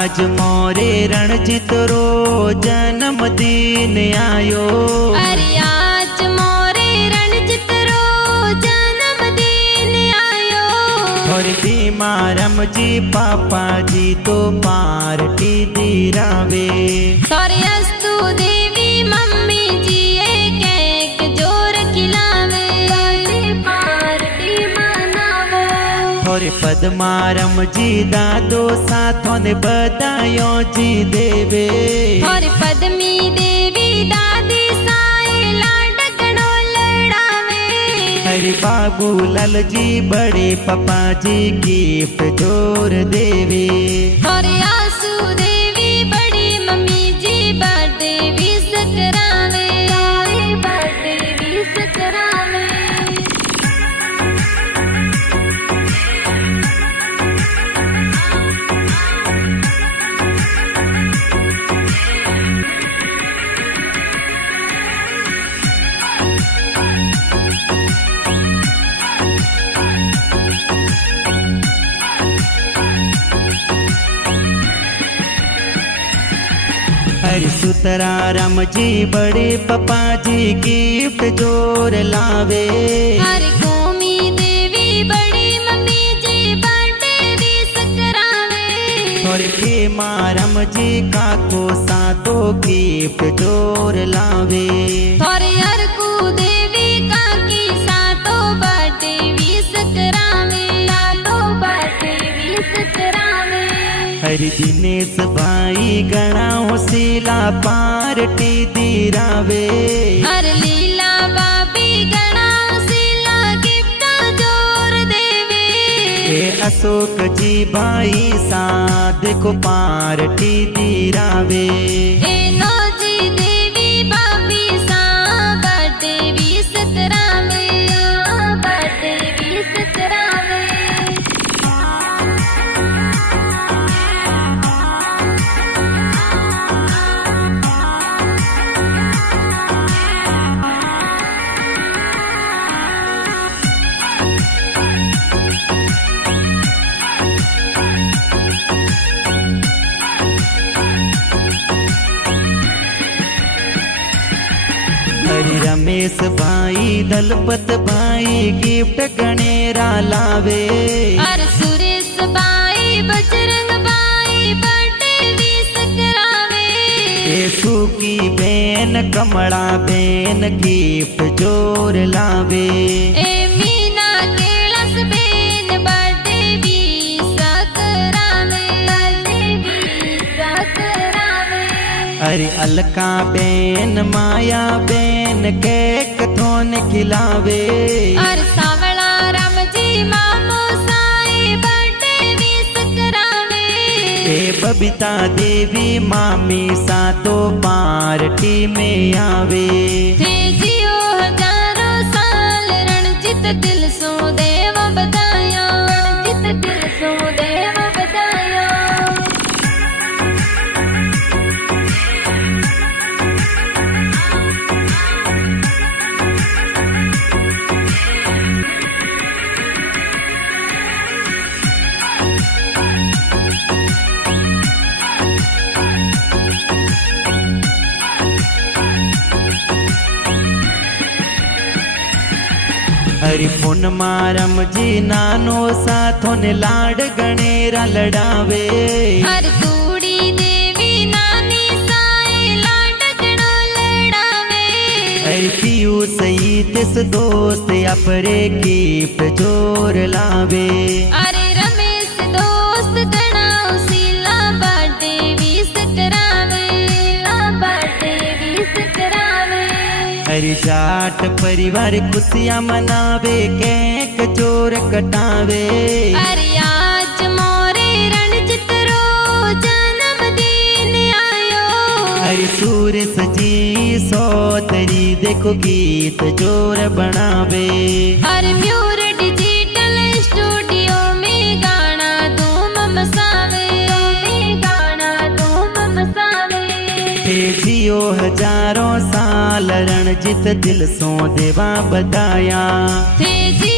आज मोरे रणजीत रो जन्मदिन आयो। अरे आज मोरे रणजीत रो जन्मदिन आयो। और बीमारम जी पापा जी तो पार्टी दिरावे। और अस्तु देवी मम्मी जी केक जोर खिलावे, पार्टी मनावे। और पद्मारम जी दादो साथों ने बधाइयों जी देवे। और पद्मी देवी दादी साए लाडकड़ो लड़ावे। अरे बाबू लाल जी बड़े पापा जी गिफ्ट जोर देवे। और आसू देवी बड़ी मम्मी जी बर्थडे विश करावे, बर्थडे विश करावे। हरि सुतराराम जी बड़े पापा जी गिफ्ट जोर लावे। हर गोमी देवी बड़ी मम्मी जी बर्थडे विश करावे। और मारम जी काको सातो गिफ्ट जोर लावे। और हरकू देवी काकी सातो बर्थडे विश करावे, सातो बर्थडे विश करावे। हरि दिनेश भाई गणा होसीला पार्टी दिरावे। हर लीला बाबी गणा सिला गिफ्ट जोर देवे। ए अशोक जी भाई साथ को पार्टी दिरावे। ए नौजी देवी बाबी सा बर्थडे विश करावे, बर्थडे विश करावे। हरि रमेश भाई दलपत भाई गिफ्ट गणेरा लावे। और सुरेश बाई बजरंग बाई बर्थडे विश करावे। ए सुकी बेन कमला बेन गिफ्ट जोर लावे। ए मीना केलस बेन बर्थडे विश करावे, बर्थडे विश करावे। अरे अलका बेन माया बेन केक थोन खिलावे। और सावला राम जी मामो साई बर्थडे विश करावे। ए बबीता देवी मामी सातो पार्टी में आवे। थे जियो हजारों साल रणजीत दिल सो देव बधाया, रणजीत दिल सो देव बधाया। हरि पुन मारम जी नानो साथों ने लाड गणेरा लड़ावे। हर तूड़ी देवी नानी साई लाडकड़ो लड़ावे। अरे पियू सही तिस दोस्त अपरे गिफ्ट जोर लावे। अरे रमेश दोस्त गणा उसीला बर्थडे विश करावे, बर्थडे विश करावे। हरि जाट परिवार खुशियाँ मनावे केक चोर कटावे। अरे आज मोरे रणजीत रो जन्मदिन आयो। हरि सूरज जी सौतरी देखो गीत जोर बनावे। हर म्यूर डिजिटल स्टूडियो में गाना धूम मसावे, गाना धूम मसावे। थे जियो हजारों साल रणजीत दिल सो देवा बधाया। थे जी